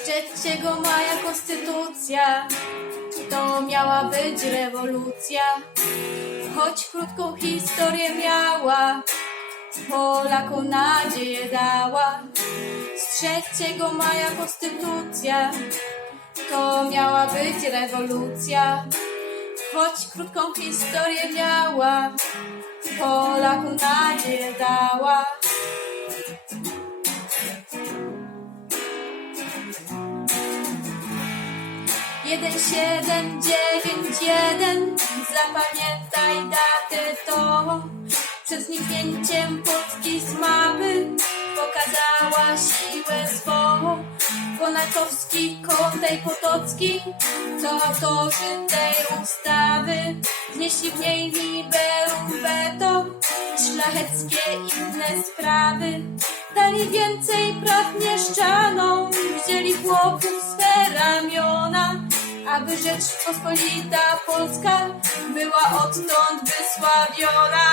3 maja konstytucja, to miała być rewolucja. Choć krótką historię miała, Polakom nadzieję dała. Z 3 maja konstytucja, to miała być rewolucja. Choć krótką historię miała, Polakom nadzieję dała. Jeden, siedem, dziewięć, jeden. Zapamiętaj datę to Przed zniknięciem Polski z mapy Pokazała siłę swą. Konakowski, Kontej, Potocki To autorzy tej ustawy Wnieśli w niej liberum veto. Szlacheckie inne sprawy Dali więcej praw mieszczanom aby Rzeczpospolita Polska była odtąd wysławiona.